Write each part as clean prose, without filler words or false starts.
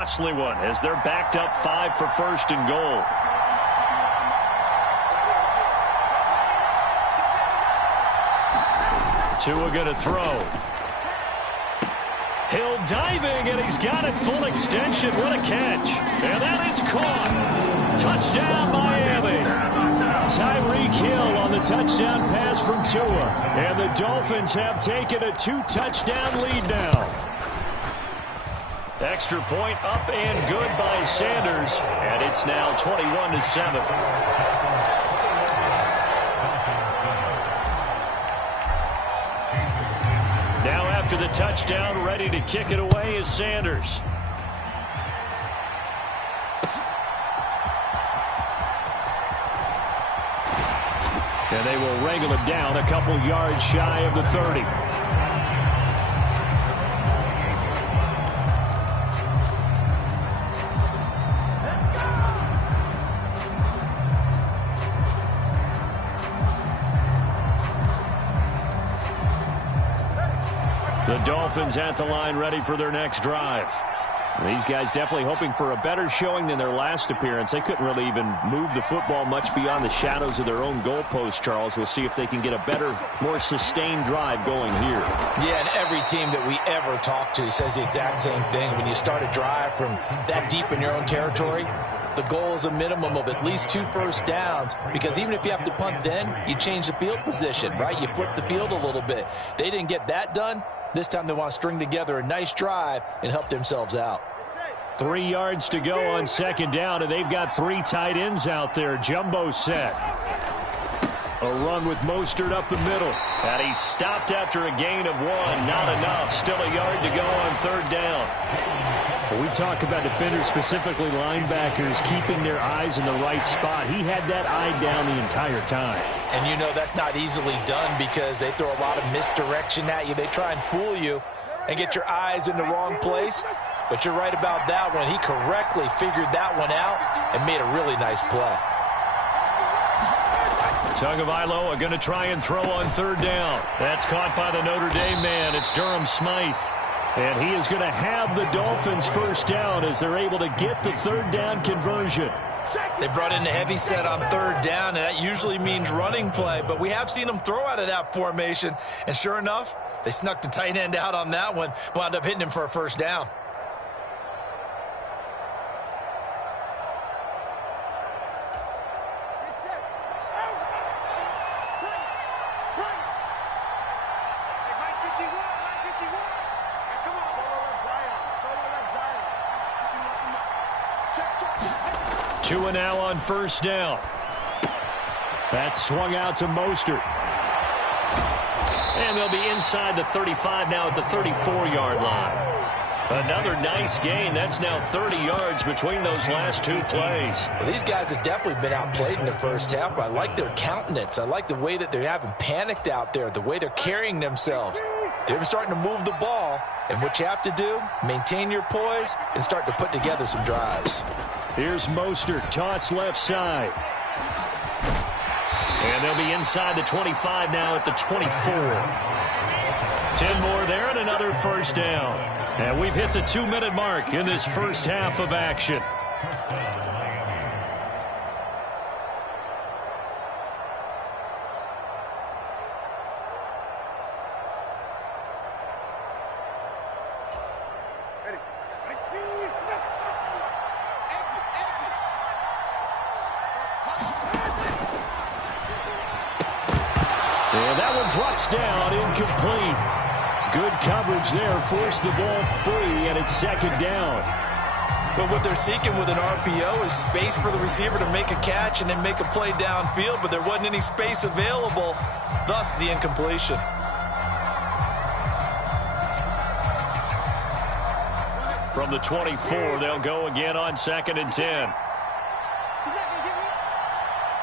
Costly one as they're backed up 5 for first and goal. Tua going to throw. Hill diving, and he's got it full extension. What a catch. And that is caught. Touchdown, Miami. Tyreek Hill on the touchdown pass from Tua. And the Dolphins have taken a 2-touchdown lead now. Extra point up and good by Sanders. And it's now 21-7. After the touchdown, ready to kick it away is Sanders. And they will wrangle it down a couple yards shy of the 30. The Dolphins at the line ready for their next drive. These guys definitely hoping for a better showing than their last appearance. They couldn't really even move the football much beyond the shadows of their own goalpost, Charles. We'll see if they can get a better, more sustained drive going here. Yeah, and every team that we ever talk to says the exact same thing. When you start a drive from that deep in your own territory, the goal is a minimum of at least 2 first downs, because even if you have to punt then, you change the field position, right? You flip the field a little bit. They didn't get that done. This time they want to string together a nice drive and help themselves out. 3 yards to go on second down, and they've got 3 tight ends out there. Jumbo set. A run with Mostert up the middle. And he stopped after a gain of 1. Not enough. Still a yard to go on third down. When we talk about defenders, specifically linebackers, keeping their eyes in the right spot, he had that eye down the entire time. And you know that's not easily done because they throw a lot of misdirection at you. They try and fool you and get your eyes in the wrong place. But you're right about that one. He correctly figured that one out and made a really nice play. Tagovailoa going to try and throw on third down. That's caught by the Notre Dame man. It's Durham Smythe. And he is going to have the Dolphins first down as they're able to get the third down conversion. They brought in the heavy set on third down, and that usually means running play. But we have seen them throw out of that formation. And sure enough, they snuck the tight end out on that one. Wound up hitting him for a first down. Tua now on first down. That's swung out to Mostert. And they'll be inside the 35 now at the 34-yard line. Another nice gain. That's now 30 yards between those last 2 plays. Well, these guys have definitely been outplayed in the first half. I like their countenance. I like the way that they haven't panicked out there, the way they're carrying themselves. They're starting to move the ball. And what you have to do, maintain your poise and start to put together some drives. Here's Mostert, toss left side. And they'll be inside the 25 now at the 24. 10 more there and another first down. And we've hit the 2-minute mark in this first half of action. And that one drops down, incomplete. Good coverage there, forced the ball free, and it's second down. But what they're seeking with an RPO is space for the receiver to make a catch and then make a play downfield, but there wasn't any space available, thus the incompletion. From the 24, they'll go again on 2nd and 10.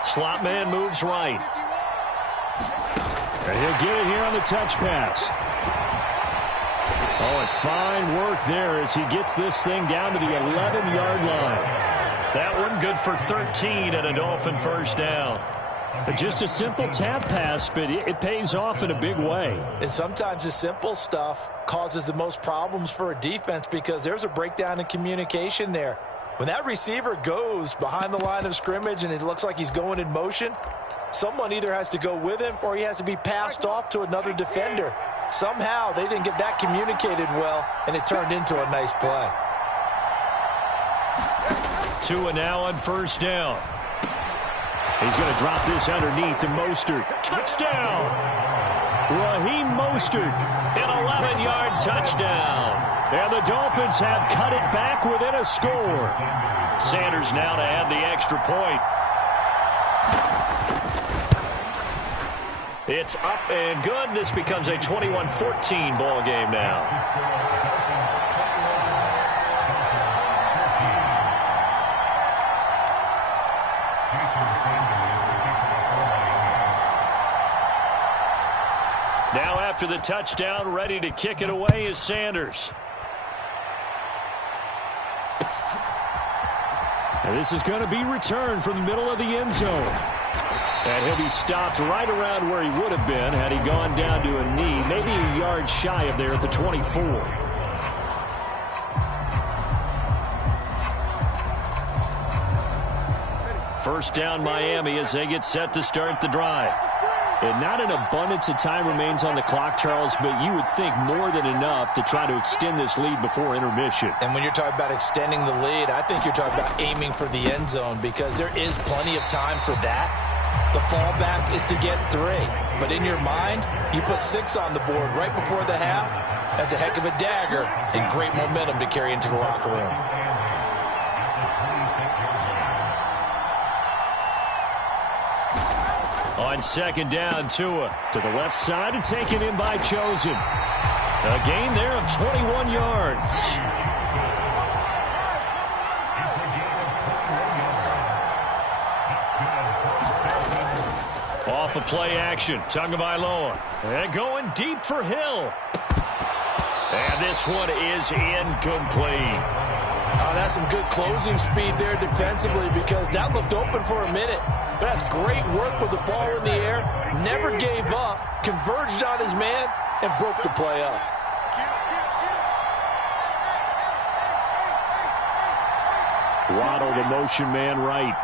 Slot man moves right. And he'll get it here on the touch pass. Oh, and fine work there as he gets this thing down to the 11-yard line. That one good for 13 and a Dolphin first down. Just a simple tap pass, but it pays off in a big way. And sometimes the simple stuff causes the most problems for a defense because there's a breakdown in communication there. When that receiver goes behind the line of scrimmage and it looks like he's going in motion, someone either has to go with him or he has to be passed off to another defender. Somehow they didn't get that communicated well, and it turned into a nice play. Tua now on first down. He's going to drop this underneath to Mostert. Touchdown! Raheem Mostert, an 11-yard touchdown. And the Dolphins have cut it back within a score. Sanders now to add the extra point. It's up and good. This becomes a 21-14 ball game now. Now after the touchdown, ready to kick it away is Sanders. And this is going to be returned from the middle of the end zone. And he'll be stopped right around where he would have been had he gone down to a knee, maybe a yard shy of there at the 24. First down Miami as they get set to start the drive. And not an abundance of time remains on the clock, Charles, but you would think more than enough to try to extend this lead before intermission. And when you're talking about extending the lead, I think you're talking about aiming for the end zone because there is plenty of time for that. The fallback is to get 3. But in your mind, you put 6 on the board right before the half. That's a heck of a dagger and great momentum to carry into the locker room. On second down, Tua to the left side and taken in by Chosen. A gain there of 21 yards. Off of play action, Tagovailoa. And going deep for Hill. And this one is incomplete. Oh, that's some good closing speed there defensively because that looked open for a minute. But that's great work with the ball in the air. Never gave up, converged on his man, and broke the play up. Waddle, the motion man, right.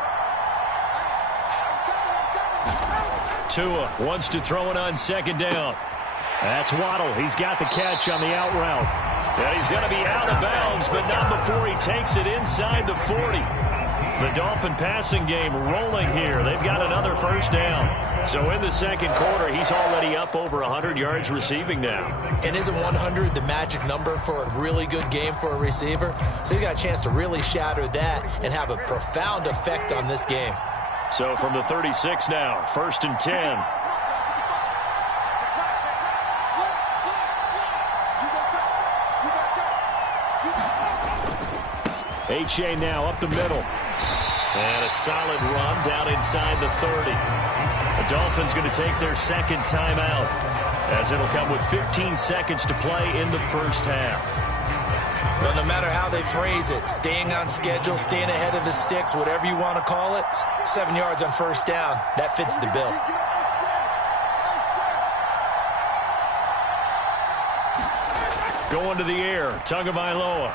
Tua wants to throw it on second down. That's Waddle. He's got the catch on the out route. And he's going to be out of bounds, but not before he takes it inside the 40. The Dolphin passing game rolling here. They've got another first down. So in the second quarter, he's already up over 100 yards receiving now. And isn't 100 the magic number for a really good game for a receiver? So he got a chance to really shatter that and have a profound effect on this game. So from the 36 now, first and 10. H.A. now up the middle. And a solid run down inside the 30. The Dolphins going to take their second timeout as it'll come with 15 seconds to play in the first half. Well, no matter how they phrase it, staying on schedule, staying ahead of the sticks, whatever you want to call it, 7 yards on first down, that fits the bill. Going to the air, Tagovailoa.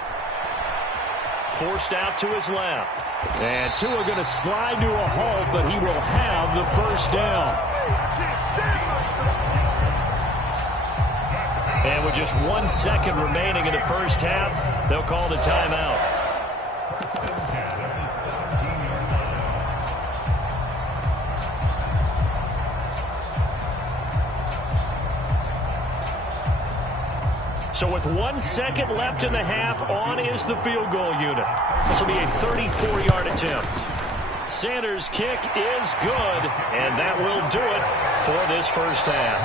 Forced out to his left. And Tua going to slide to a halt, but he will have the first down. And with just 1 second remaining in the first half, they'll call the timeout. So with 1 second left in the half, on is the field goal unit. This will be a 34-yard attempt. Sanders' kick is good, and that will do it for this first half.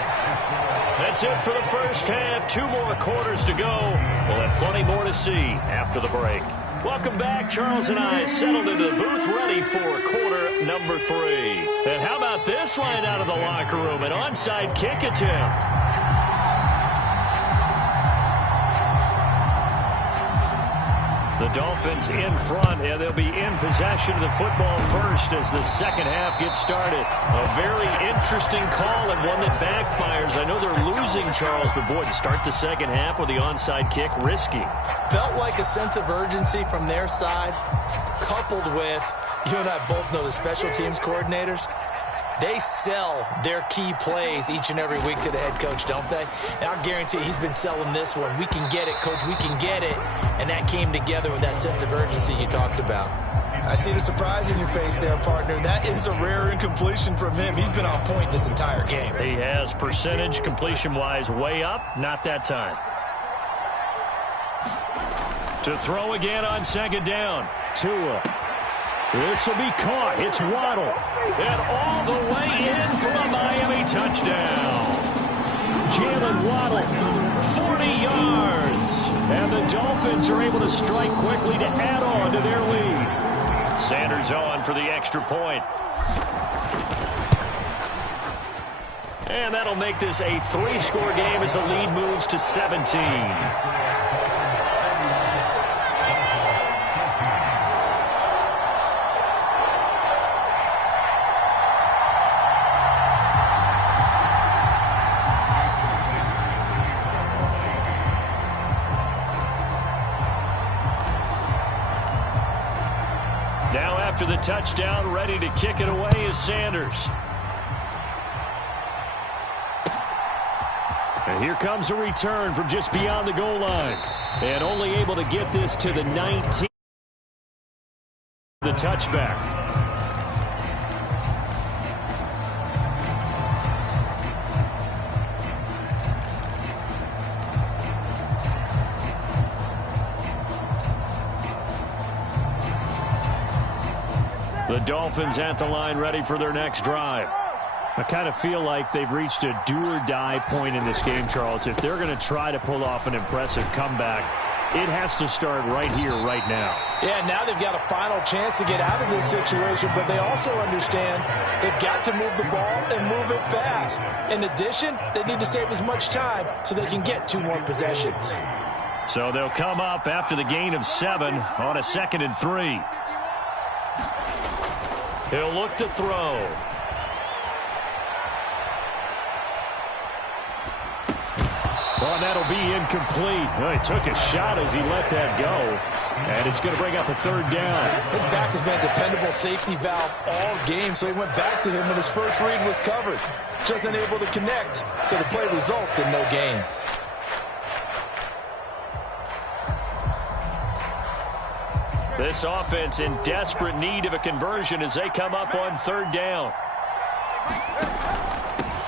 That's it for the first half. 2 more quarters to go. We'll have plenty more to see after the break. Welcome back. Charles and I settled into the booth ready for quarter number 3. And how about this line out of the locker room? An onside kick attempt. The Dolphins in front, and they'll be in possession of the football first as the second half gets started. A very interesting call and one that backfires. I know they're losing, Charles, but boy, to start the second half with the onside kick, risky. Felt like a sense of urgency from their side, coupled with, you and I both know the special teams coordinators. They sell their key plays each and every week to the head coach, don't they? And I'll guarantee he's been selling this one. We can get it, coach, we can get it. And that came together with that sense of urgency you talked about. I see the surprise in your face there, partner. That is a rare incompletion from him. He's been on point this entire game. He has percentage completion-wise way up. Not that time. To throw again on second down. Tua. This will be caught. It's Waddle. And all the way in for a Miami touchdown. Jalen Waddle, 40 yards. And the Dolphins are able to strike quickly to add on to their lead. Sanders on for the extra point. And that'll make this a 3-score game as the lead moves to 17. Now after the touchdown, ready to kick it away is Sanders. And here comes a return from just beyond the goal line. And only able to get this to the 19. The touchback. The Dolphins at the line ready for their next drive. I kind of feel like they've reached a do-or-die point in this game, Charles. If they're going to try to pull off an impressive comeback, it has to start right here, right now. Yeah, now they've got a final chance to get out of this situation, but they also understand they've got to move the ball and move it fast. In addition, they need to save as much time so they can get 2 more possessions. So they'll come up after the gain of 7 on a 2nd and 3. He'll look to throw. Oh, and that'll be incomplete. Oh, he took a shot as he let that go. And it's going to bring up a 3rd down. His back has been a dependable safety valve all game, so he went back to him when his first read was covered. Just unable to connect, so the play results in no gain. This offense in desperate need of a conversion as they come up on 3rd down.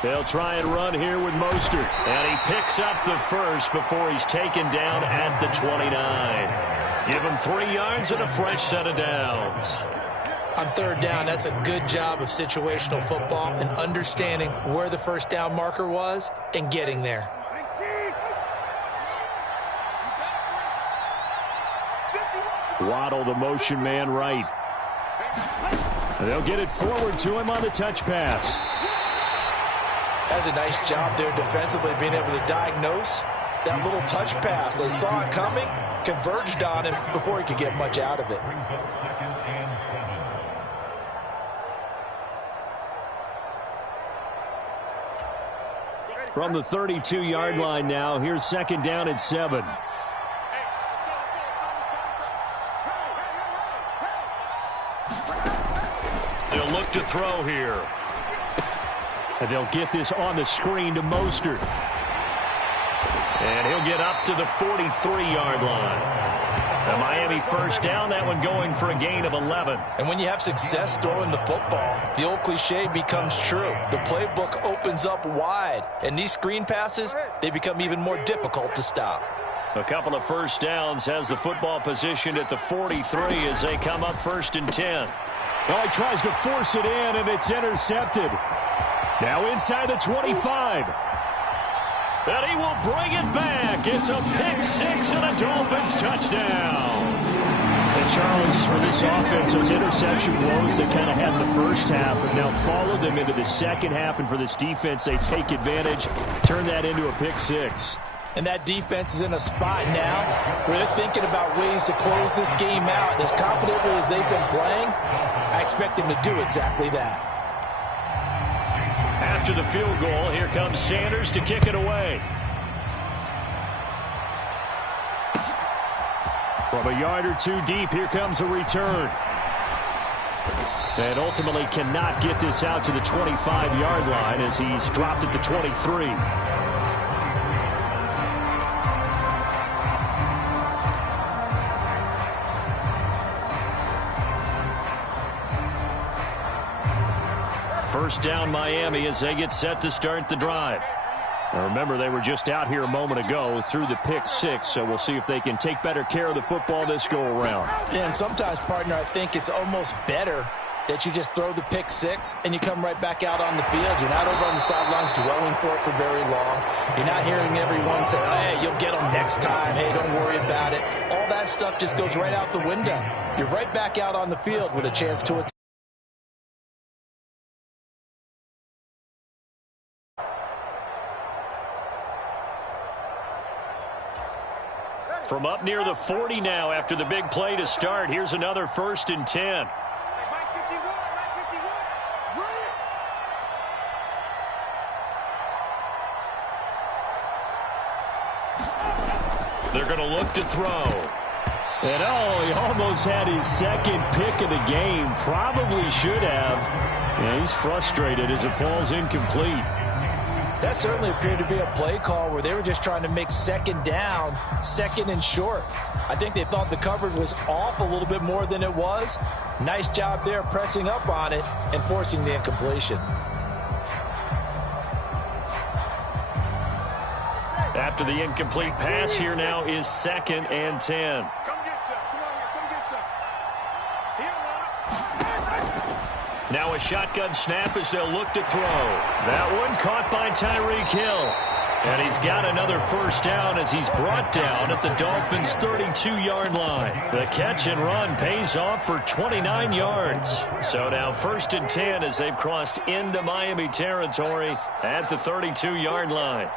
They'll try and run here with Mostert. And he picks up the first before he's taken down at the 29. Give him 3 yards and a fresh set of downs. On 3rd down, that's a good job of situational football and understanding where the first down marker was and getting there. Waddle, the motion man right. And they'll get it forward to him on the touch pass. That's a nice job there defensively, being able to diagnose that little touch pass. They saw it coming, converged on him before he could get much out of it. From the 32-yard line now, here's 2nd down and 7. They'll look to throw here. And they'll get this on the screen to Mostert. And he'll get up to the 43-yard line. The Miami first down, that one going for a gain of 11. And when you have success throwing the football, the old cliche becomes true. The playbook opens up wide. And these screen passes, they become even more difficult to stop. A couple of first downs has the football positioned at the 43 as they come up 1st and 10. Oh, he tries to force it in, and it's intercepted. Now inside the 25. And he will bring it back. It's a pick 6 and a Dolphins touchdown. And Charles, for this offense, those interception blows that kind of had the first half have now followed them into the second half. And for this defense, they take advantage, turn that into a pick 6. And that defense is in a spot now where they're thinking about ways to close this game out. And as confidently as they've been playing, I expect them to do exactly that. After the field goal, here comes Sanders to kick it away. From a yard or two deep, here comes a return. And ultimately cannot get this out to the 25-yard line as he's dropped at the 23. First down Miami as they get set to start the drive. Now remember, they were just out here a moment ago through the pick six, so we'll see if they can take better care of the football this go-around. Yeah, and sometimes, partner, I think it's almost better that you just throw the pick six and you come right back out on the field. You're not over on the sidelines dwelling for it for very long. You're not hearing everyone say, oh, hey, you'll get them next time. Hey, don't worry about it. All that stuff just goes right out the window. You're right back out on the field with a chance to attack. From up near the 40 now after the big play to start, here's another 1st and 10. They're going to look to throw. And he almost had his second pick of the game. Probably should have. Yeah, he's frustrated as it falls incomplete. That certainly appeared to be a play call where they were just trying to make second down, second and short. I think they thought the coverage was off a little bit more than it was. Nice job there pressing up on it and forcing the incompletion. After the incomplete pass, here now is 2nd and 10. Now a shotgun snap as they'll look to throw. That one caught by Tyreek Hill. And he's got another first down as he's brought down at the Dolphins' 32-yard line. The catch and run pays off for 29 yards. So now 1st and 10 as they've crossed into Miami territory at the 32-yard line.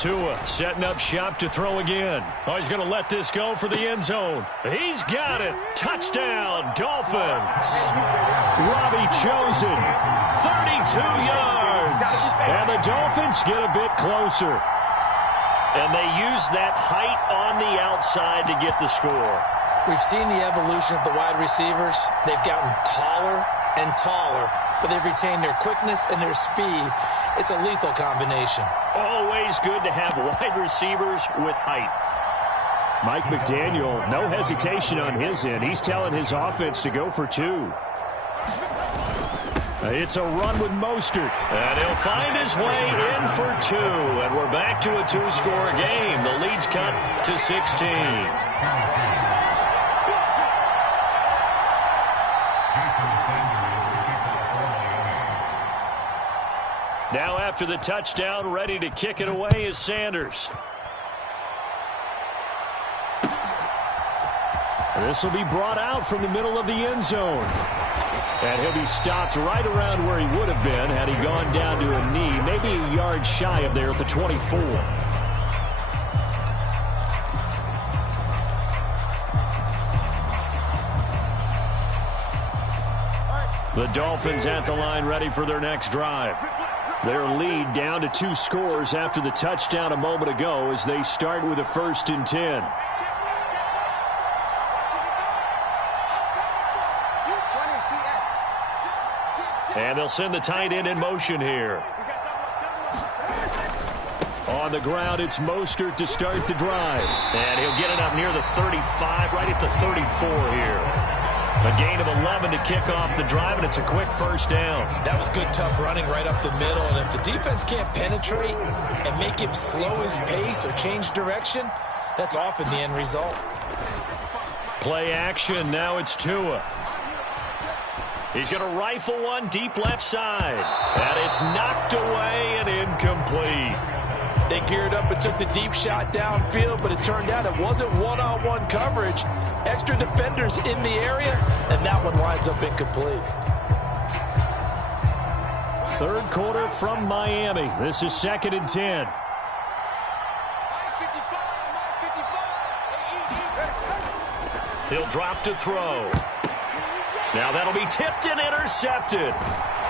Tua setting up shop to throw again. Oh, he's going to let this go for the end zone. He's got it. Touchdown, Dolphins. Robbie Chosen, 32 yards. And the Dolphins get a bit closer. And they use that height on the outside to get the score. We've seen the evolution of the wide receivers. They've gotten taller and taller, but they've retained their quickness and their speed. It's a lethal combination. Always good to have wide receivers with height. Mike McDaniel, no hesitation on his end. He's telling his offense to go for 2. It's a run with Mostert. And he'll find his way in for 2. And we're back to a 2-score game. The lead's cut to 16. Now after the touchdown, ready to kick it away is Sanders. This will be brought out from the middle of the end zone. And he'll be stopped right around where he would have been had he gone down to a knee, maybe a yard shy of there at the 24. The Dolphins at the line ready for their next drive. Their lead down to 2 scores after the touchdown a moment ago as they start with a 1st and 10. And they'll send the tight end in motion here. On the ground, it's Mostert to start the drive. And he'll get it up near the 35, right at the 34 here. A gain of 11 to kick off the drive, and it's a quick first down. That was good, tough running right up the middle. And if the defense can't penetrate and make him slow his pace or change direction, that's often the end result. Play action. Now it's Tua. He's going to rifle one deep left side. And it's knocked away and incomplete. They geared up and took the deep shot downfield, but it turned out it wasn't one-on-one coverage. Extra defenders in the area, and that one winds up incomplete. Third quarter from Miami. This is 2nd and 10. He'll drop to throw. Now that'll be tipped and intercepted.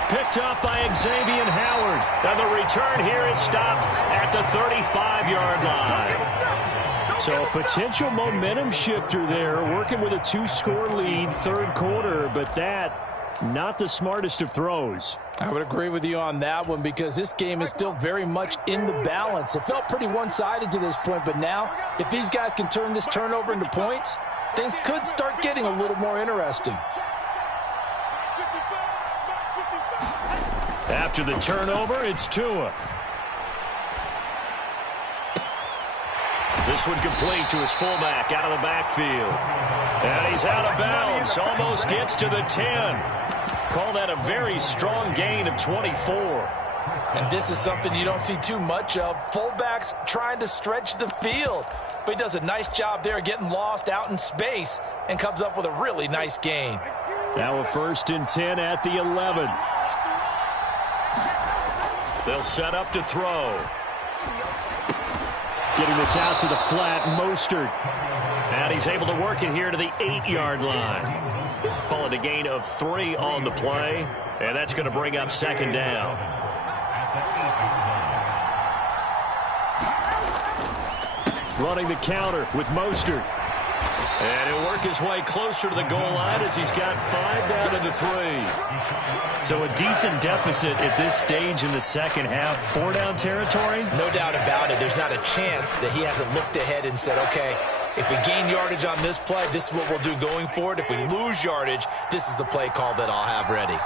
Picked up by Xavier Howard. And the return here is stopped at the 35-yard line. So a potential momentum shifter there, working with a 2-score lead, third quarter, but that, not the smartest of throws. I would agree with you on that one because this game is still very much in the balance. It felt pretty one-sided to this point, but now if these guys can turn this turnover into points, things could start getting a little more interesting. After the turnover, it's Tua. This one complete to his fullback out of the backfield. And he's out of bounds. Almost gets to the 10. Call that a very strong gain of 24. And this is something you don't see too much of. Fullbacks trying to stretch the field. But he does a nice job there getting lost out in space and comes up with a really nice gain. Now a 1st and 10 at the 11. They'll set up to throw. Getting this out to the flat, Mostert. And he's able to work it here to the 8-yard line. Call it a gain of 3 on the play. And that's going to bring up 2nd down. Running the counter with Mostert. And he'll work his way closer to the goal line as he's got 5 down to the 3. So a decent deficit at this stage in the second half. 4-down territory? No doubt about it. There's not a chance that he hasn't looked ahead and said, okay, if we gain yardage on this play, this is what we'll do going forward. If we lose yardage, this is the play call that I'll have ready.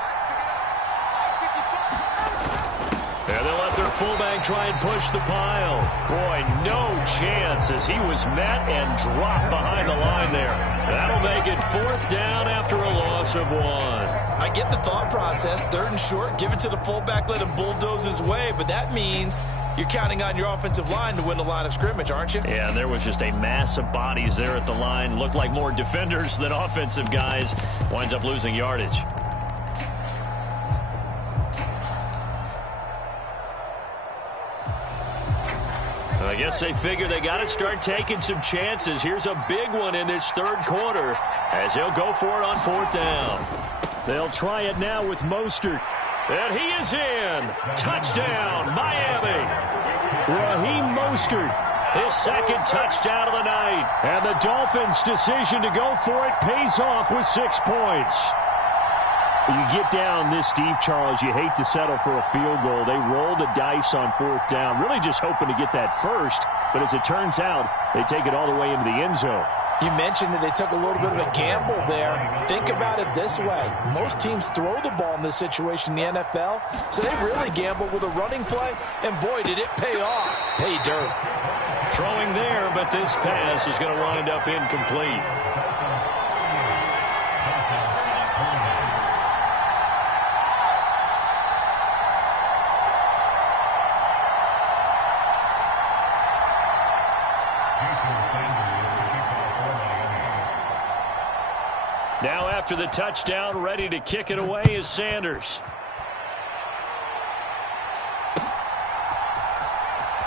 And they'll let their fullback try and push the pile. Boy, no chance as he was met and dropped behind the line there. That'll make it 4th down after a loss of 1. I get the thought process. 3rd and short, give it to the fullback, let him bulldoze his way. But that means you're counting on your offensive line to win the line of scrimmage, aren't you? Yeah, and there was just a mass of bodies there at the line. Looked like more defenders than offensive guys. Winds up losing yardage. I guess they figure they got to start taking some chances. Here's a big one in this third quarter as he'll go for it on 4th down. They'll try it now with Mostert. And he is in. Touchdown, Miami. Raheem Mostert, his 2nd touchdown of the night. And the Dolphins' decision to go for it pays off with 6 points. You get down this deep, Charles, you hate to settle for a field goal. They roll the dice on 4th down, really just hoping to get that first. But as it turns out, they take it all the way into the end zone. You mentioned that they took a little bit of a gamble there. Think about it this way. Most teams throw the ball in this situation in the NFL, so they really gamble with a running play, and boy, did it pay off. Pay dirt. Throwing there, but this pass is going to wind up incomplete. Now after the touchdown, ready to kick it away is Sanders.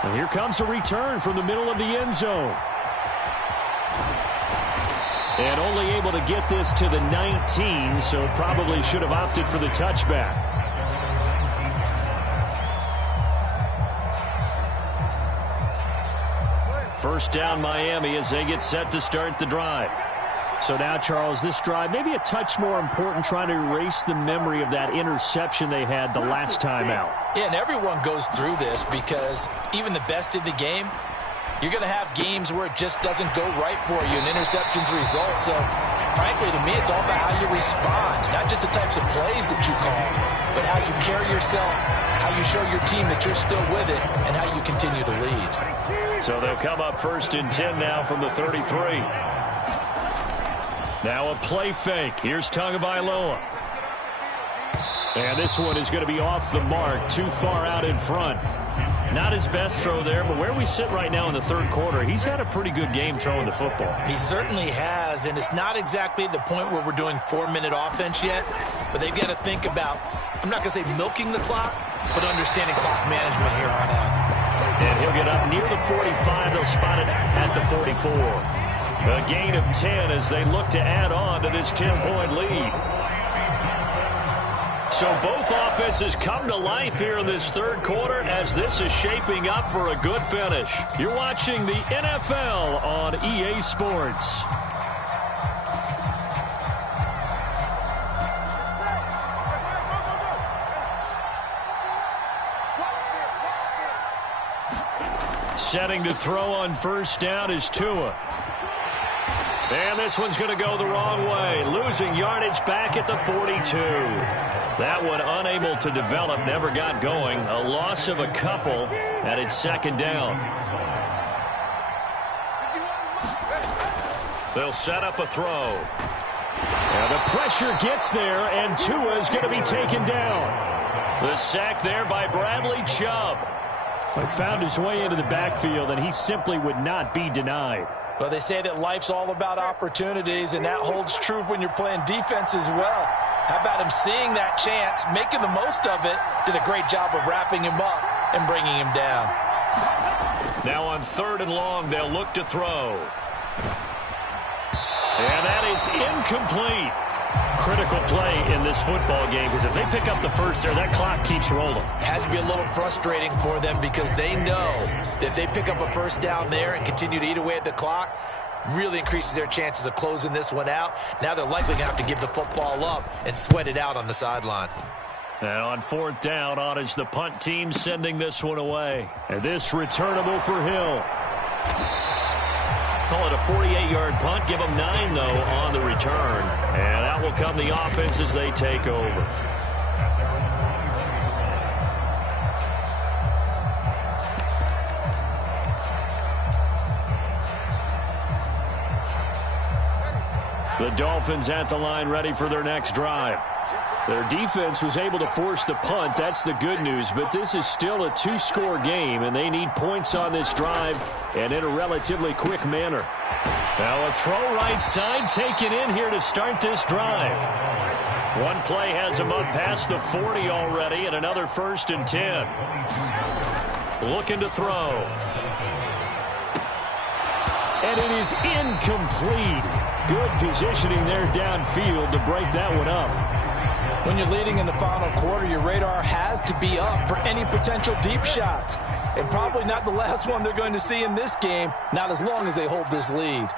And here comes a return from the middle of the end zone. And only able to get this to the 19, so probably should have opted for the touchback. First down Miami as they get set to start the drive. So now, Charles, this drive maybe a touch more important, trying to erase the memory of that interception they had the last time out. Yeah, and everyone goes through this because even the best in the game, you're going to have games where it just doesn't go right for you, and interceptions result. So, frankly, to me, it's all about how you respond, not just the types of plays that you call, but how you carry yourself, how you show your team that you're still with it, and how you continue to lead. So they'll come up 1st and 10 now from the 33. Now a play fake. Here's Tagovailoa. And this one is going to be off the mark, too far out in front. Not his best throw there, but where we sit right now in the third quarter, he's had a pretty good game throwing the football. He certainly has, and it's not exactly the point where we're doing 4-minute offense yet, but they've got to think about, I'm not going to say milking the clock, but understanding clock management here on out. And he'll get up near the 45. They'll spot it at the 44. A gain of 10 as they look to add on to this 10-point lead. So both offenses come to life here in this third quarter as this is shaping up for a good finish. You're watching the NFL on EA Sports. Setting to throw on first down is Tua. And this one's going to go the wrong way. Losing yardage back at the 42. That one unable to develop, never got going. A loss of a couple, and it's second down. They'll set up a throw. And the pressure gets there, and Tua is going to be taken down. The sack there by Bradley Chubb. He found his way into the backfield, and he simply would not be denied. Well, they say that life's all about opportunities, and that holds true when you're playing defense as well. How about him seeing that chance, making the most of it, did a great job of wrapping him up and bringing him down. Now on third and long, they'll look to throw. And that is incomplete. Critical play in this football game, because if they pick up the first there, that clock keeps rolling. Has to be a little frustrating for them because they know that they pick up a first down there and continue to eat away at the clock, really increases their chances of closing this one out. Now they're likely going to have to give the football up and sweat it out on the sideline. And on fourth down, on is the punt team sending this one away. And this returnable for Hill. Call it a 48-yard punt. Give them 9, though, on the return. And out will come the offense as they take over. The Dolphins at the line ready for their next drive. Their defense was able to force the punt. That's the good news. But this is still a two-score game, and they need points on this drive and in a relatively quick manner. Now a throw right side taken in here to start this drive. One play has them up past the 40 already, and another 1st and 10. Looking to throw. And it is incomplete. Good positioning there downfield to break that one up. When you're leading in the final quarter, your radar has to be up for any potential deep shots. And probably not the last one they're going to see in this game, not as long as they hold this lead.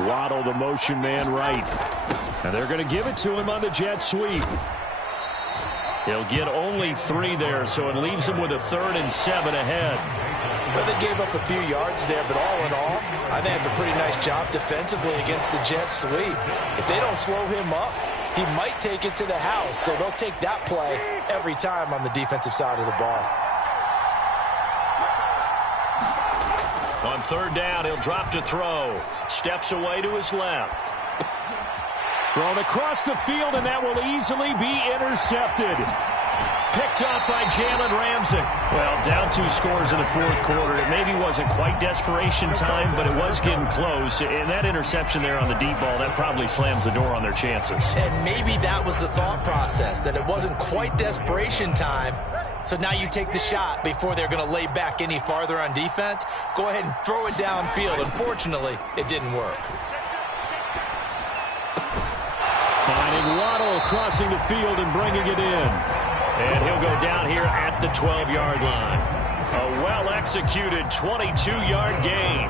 Waddle, the motion man right. And they're going to give it to him on the jet sweep. He'll get only 3 there, so it leaves him with a 3rd and 7 ahead. Well, they gave up a few yards there, but all in all, I think it's a pretty nice job defensively against the jet sweep. If they don't slow him up, he might take it to the house, so they'll take that play every time on the defensive side of the ball. On third down, he'll drop to throw. Steps away to his left. Thrown across the field, and that will easily be intercepted. Picked up by Jalen Ramsey. Well, down 2 scores in the fourth quarter. It maybe wasn't quite desperation time, but it was getting close. And that interception there on the deep ball, that probably slams the door on their chances. And maybe that was the thought process, that it wasn't quite desperation time. So now you take the shot before they're going to lay back any farther on defense. Go ahead and throw it downfield. Unfortunately, it didn't work. Finding Waddle crossing the field and bringing it in. And he'll go down here at the 12-yard line. A well-executed 22-yard gain.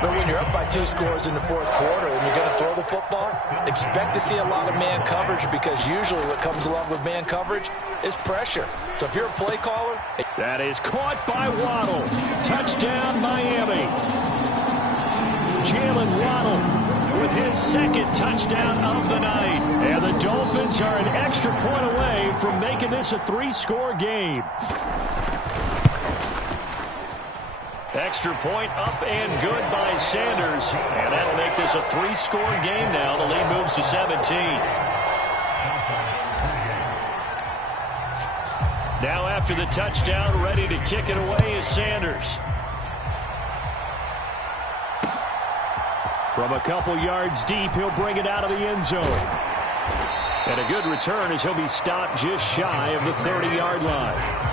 But when you're up by 2 scores in the fourth quarter and you're going to throw the football, expect to see a lot of man coverage, because usually what comes along with man coverage is pressure. So if you're a play caller... That is caught by Waddle. Touchdown, Miami. Jalen Waddle with his 2nd touchdown of the night. And the Dolphins are an extra point away from making this a 3-score game. Extra point up and good by Sanders. And that'll make this a 3-score game now. The lead moves to 17. Now after the touchdown, ready to kick it away is Sanders. From a couple yards deep, he'll bring it out of the end zone. And a good return as he'll be stopped just shy of the 30-yard line.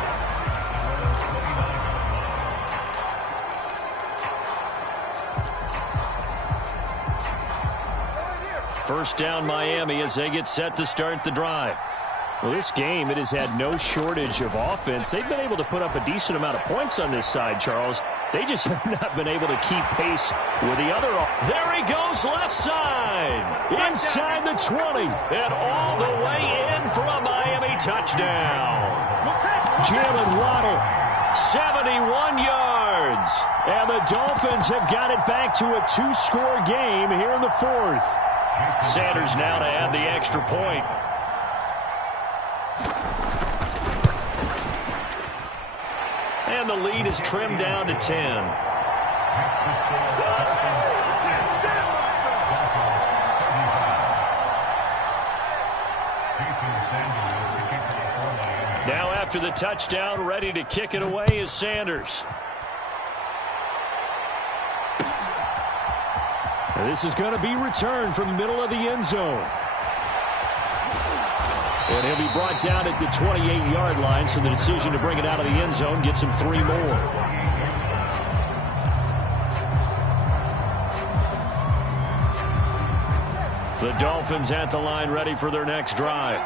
First down Miami as they get set to start the drive. Well, this game, it has had no shortage of offense. They've been able to put up a decent amount of points on this side, Charles. They just have not been able to keep pace with the other. There he goes, left side. Inside the 20. And all the way in for a Miami touchdown. Jalen Waddle, 71 yards. And the Dolphins have got it back to a two-score game here in the fourth. Sanders now to add the extra point. And the lead is trimmed down to 10. Now after the touchdown, ready to kick it away is Sanders. And this is going to be returned from the middle of the end zone. And he'll be brought down at the 28-yard line, so the decision to bring it out of the end zone gets him 3 more. The Dolphins at the line ready for their next drive.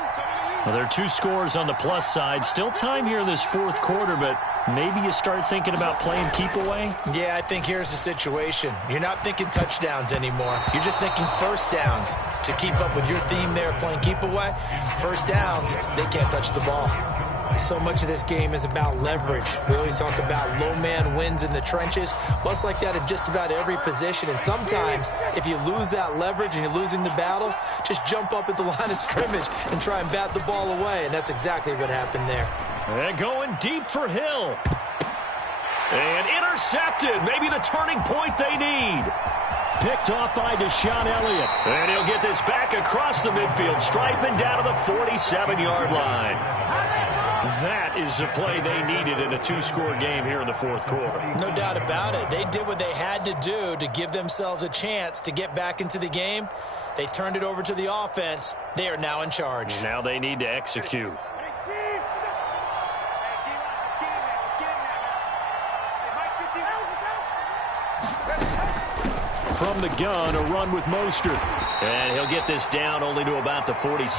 Well, there are 2 scores on the plus side. Still time here in this fourth quarter, but maybe you start thinking about playing keep away? Yeah, I think here's the situation. You're not thinking touchdowns anymore. You're just thinking first downs. To keep up with your theme there, playing keep away, first downs, they can't touch the ball. So much of this game is about leverage. We always talk about low man wins in the trenches. Well, it's like that in just about every position. And sometimes, if you lose that leverage and you're losing the battle, just jump up at the line of scrimmage and try and bat the ball away. And that's exactly what happened there. And going deep for Hill. And intercepted. Maybe the turning point they need. Picked off by Deshaun Elliott. And he'll get this back across the midfield stripe and down to the 47-yard line. That is the play they needed in a 2-score game here in the fourth quarter. No doubt about it. They did what they had to do to give themselves a chance to get back into the game. They turned it over to the offense. They are now in charge. Now they need to execute. From the gun, a run with Mostert. And he'll get this down only to about the 46.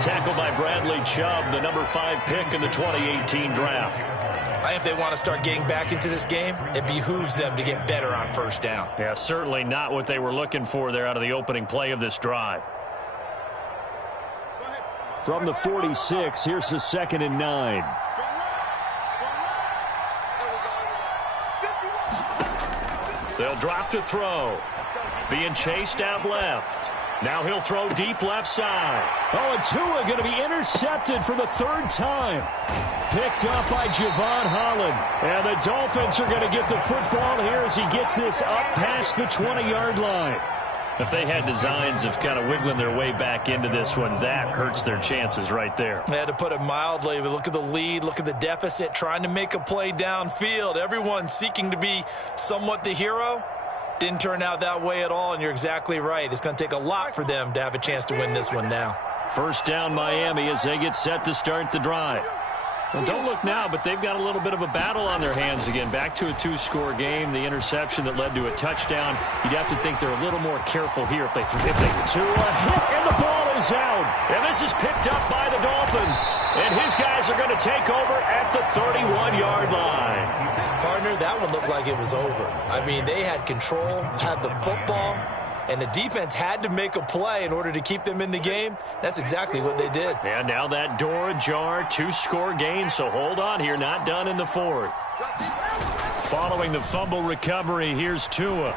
Tackled by Bradley Chubb, the number 5 pick in the 2018 draft. I think if they want to start getting back into this game, it behooves them to get better on first down. Yeah, certainly not what they were looking for there out of the opening play of this drive. From the 46, here's the 2nd and 9. They'll drop to throw. Being chased out left. Now he'll throw deep left side. Oh, and Tua going to be intercepted for the 3rd time. Picked up by Javon Holland. And the Dolphins are going to get the football here as he gets this up past the 20-yard line. If they had designs of kind of wiggling their way back into this one, that hurts their chances right there. They had to put it mildly. Look at the lead, look at the deficit, trying to make a play downfield. Everyone seeking to be somewhat the hero. Didn't turn out that way at all, and you're exactly right. It's going to take a lot for them to have a chance to win this one now. First down Miami as they get set to start the drive. Well, don't look now, but they've got a little bit of a battle on their hands again. Back to a 2-score game. The interception that led to a touchdown. You'd have to think they're a little more careful here if they to a hit, and the ball is out. And this is picked up by the Dolphins. And his guys are going to take over at the 31-yard line. Partner, that one looked like it was over. I mean, they had control, had the football, and the defense had to make a play in order to keep them in the game. That's exactly what they did. And now that door ajar, 2-score game, so hold on here, not done in the 4th. Following the fumble recovery, here's Tua.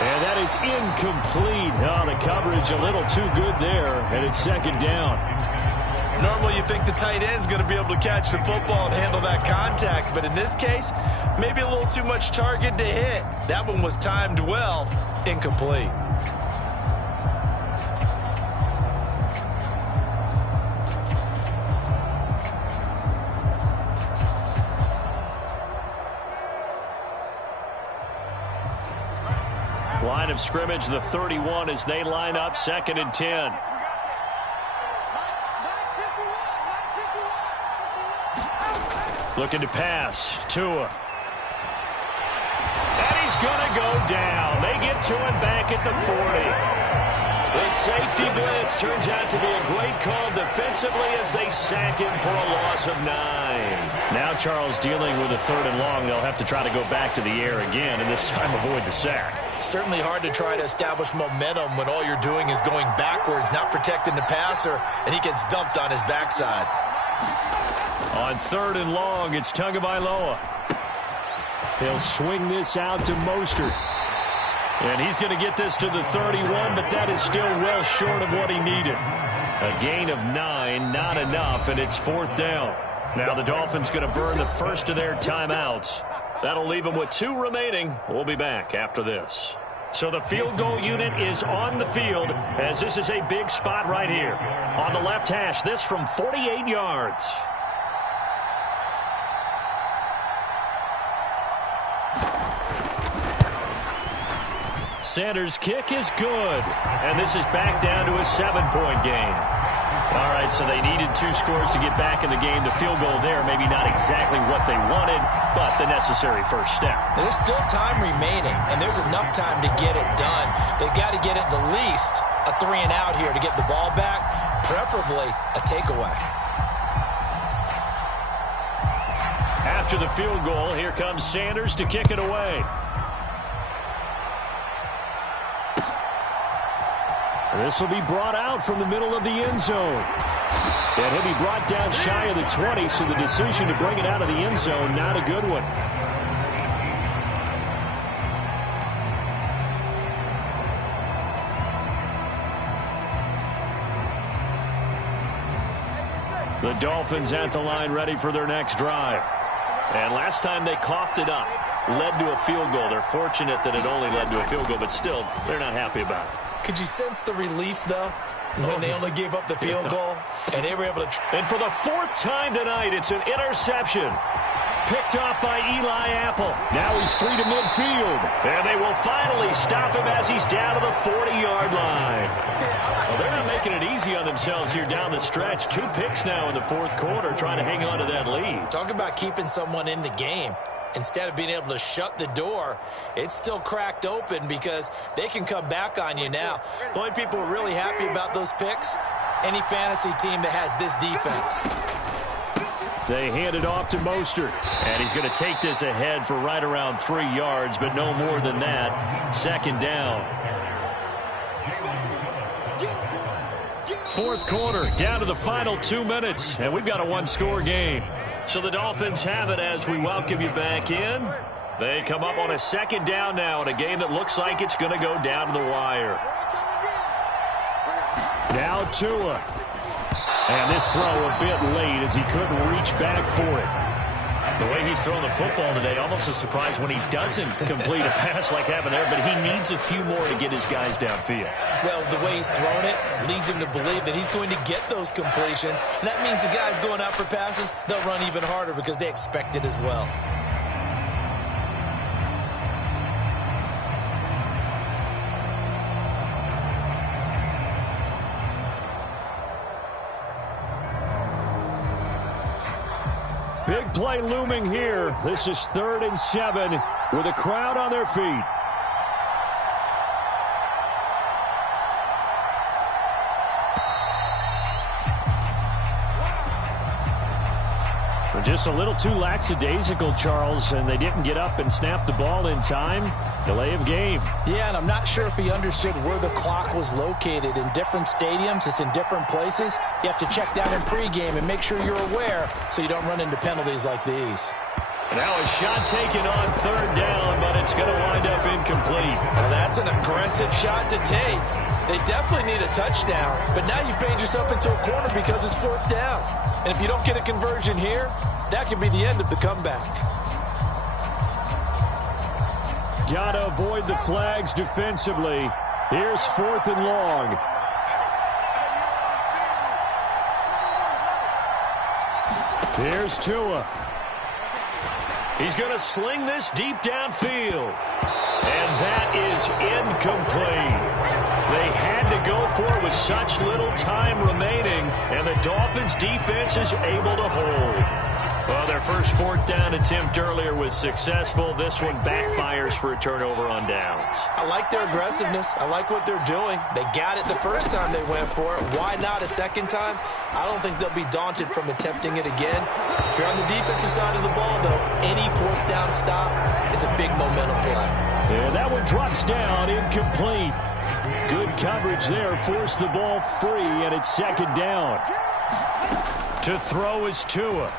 And that is incomplete. Oh, the coverage a little too good there, and it's 2nd down. Normally you think the tight end's going to be able to catch the football and handle that contact, but in this case, maybe a little too much target to hit. That one was timed well, incomplete. Line of scrimmage, the 31, as they line up 2nd and 10. Looking to pass. Tua. And he's going to go down. They get to him back at the 40. The safety blitz turns out to be a great call defensively as they sack him for a loss of 9. Now Charles dealing with a 3rd and long. They'll have to try to go back to the air again, and this time avoid the sack. Certainly hard to try to establish momentum when all you're doing is going backwards, not protecting the passer, and he gets dumped on his backside. On 3rd and long, it's Tagovailoa. He'll swing this out to Mostert. And he's going to get this to the 31, but that is still well short of what he needed. A gain of 9, not enough, and it's 4th down. Now the Dolphins going to burn the first of their timeouts. That'll leave them with 2 remaining. We'll be back after this. So the field goal unit is on the field as this is a big spot right here. On the left hash, this from 48 yards. Sanders' kick is good. And this is back down to a 7-point game. All right, so they needed 2 scores to get back in the game. The field goal there, maybe not exactly what they wanted, but the necessary first step. There's still time remaining, and there's enough time to get it done. They've got to get at the least a 3 and out here to get the ball back, preferably a takeaway. After the field goal, here comes Sanders to kick it away. This will be brought out from the middle of the end zone. And he'll be brought down shy of the 20, so the decision to bring it out of the end zone, not a good one. The Dolphins at the line ready for their next drive. And last time they coughed it up, led to a field goal. They're fortunate that it only led to a field goal, but still, they're not happy about it. Could you sense the relief, though, when they only gave up the field goal and they were able to... And for the 4th time tonight, it's an interception. Picked off by Eli Apple. Now he's free to midfield. And they will finally stop him as he's down to the 40-yard line. Well, they're not making it easy on themselves here down the stretch. 2 picks now in the 4th quarter trying to hang on to that lead. Talk about keeping someone in the game. Instead of being able to shut the door, it's still cracked open because they can come back on you now. The only people who are really happy about those picks, any fantasy team that has this defense. They hand it off to Mostert. And he's going to take this ahead for right around 3 yards, but no more than that. 2nd down. 4th quarter, down to the final 2 minutes. And we've got a 1-score game. So the Dolphins have it as we welcome you back in. They come up on a 2nd down now in a game that looks like it's going to go down to the wire. Now Tua. And this throw a bit late as he couldn't reach back for it. The way he's throwing the football today, almost a surprise when he doesn't complete a pass like happened there, but he needs a few more to get his guys downfield. Well, the way he's thrown it leads him to believe that he's going to get those completions. And that means the guys going out for passes, they'll run even harder because they expect it as well. Big play looming here. This is 3rd and 7 with a crowd on their feet. Just a little too lackadaisical, Charles, and they didn't get up and snap the ball in time. Delay of game. Yeah, and I'm not sure if he understood where the clock was located. In different stadiums, it's in different places. You have to check that in pregame and make sure you're aware so you don't run into penalties like these. Now a shot taken on 3rd down, but it's going to wind up incomplete. Well, that's an aggressive shot to take. They definitely need a touchdown, but now you've painted yourself into a corner because it's 4th down. And if you don't get a conversion here, that could be the end of the comeback. Got to avoid the flags defensively. Here's 4th and long. Here's Tua. He's going to sling this deep downfield. And that is incomplete. They had to go for it with such little time remaining, and the Dolphins' defense is able to hold. Well, their first fourth down attempt earlier was successful. This one backfires for a turnover on downs. I like their aggressiveness. I like what they're doing. They got it the first time they went for it. Why not a second time? I don't think they'll be daunted from attempting it again. If you're on the defensive side of the ball, though, any fourth down stop is a big momentum play. Yeah, that one drops down, incomplete. Good coverage there, forced the ball free, and it's second down. To throw is Tua.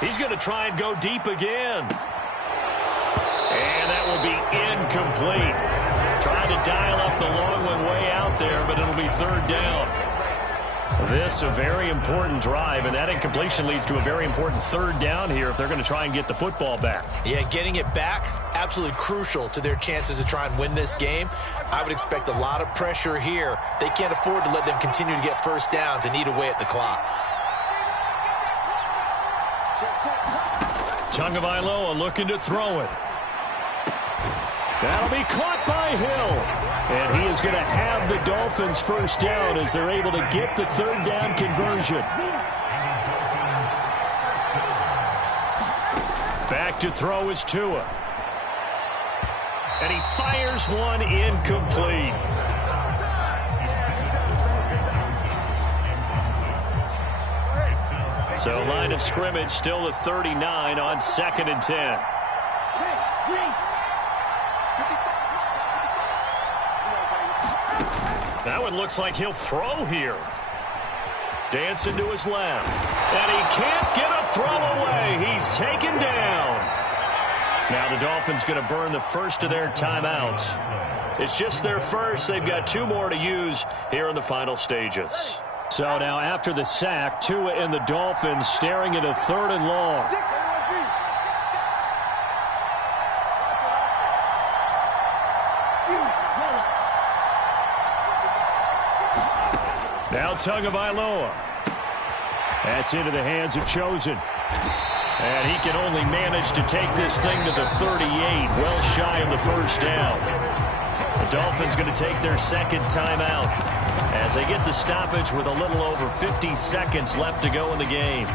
He's going to try and go deep again. And that will be incomplete. Trying to dial up the long one way out there, but it'll be third down. This a very important drive, and that incompletion leads to a very important third down here if they're going to try and get the football back. Yeah, getting it back, absolutely crucial to their chances to try and win this game. I would expect a lot of pressure here. They can't afford to let them continue to get first downs and eat away at the clock. Tagovailoa looking to throw it. That'll be caught by Hill. And he is going to have the Dolphins first down as they're able to get the third down conversion. Back to throw is Tua. And he fires one incomplete. So line of scrimmage still at 39 on 2nd and 10. That one looks like he'll throw here. Dancing to his left. And he can't get a throw away. He's taken down. Now the Dolphins going to burn the first of their timeouts. It's just their first. They've got 2 more to use here in the final stages. So now after the sack, Tua and the Dolphins staring at a 3rd and long. Now Tagovailoa. That's into the hands of Chosen. And he can only manage to take this thing to the 38, well shy of the first down. The Dolphins going to take their second timeout as they get the stoppage with a little over 50 seconds left to go in the game.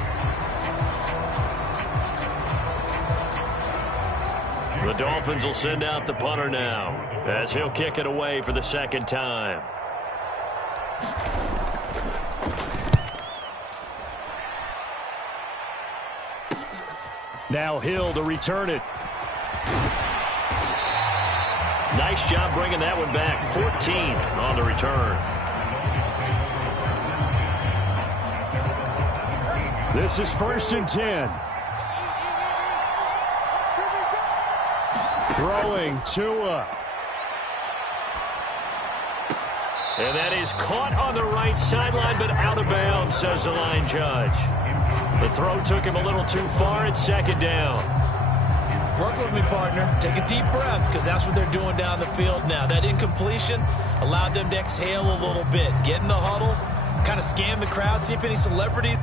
The Dolphins will send out the punter now as he'll kick it away for the second time. Now Hill to return it. Nice job bringing that one back. 14 on the return. This is 1st and 10. Throwing Tua. And that is caught on the right sideline, but out of bounds, says the line judge. The throw took him a little too far. It's second down. Work with me, partner. Take a deep breath, because that's what they're doing down the field now. That incompletion allowed them to exhale a little bit. Get in the huddle, kind of scan the crowd, see if any celebrities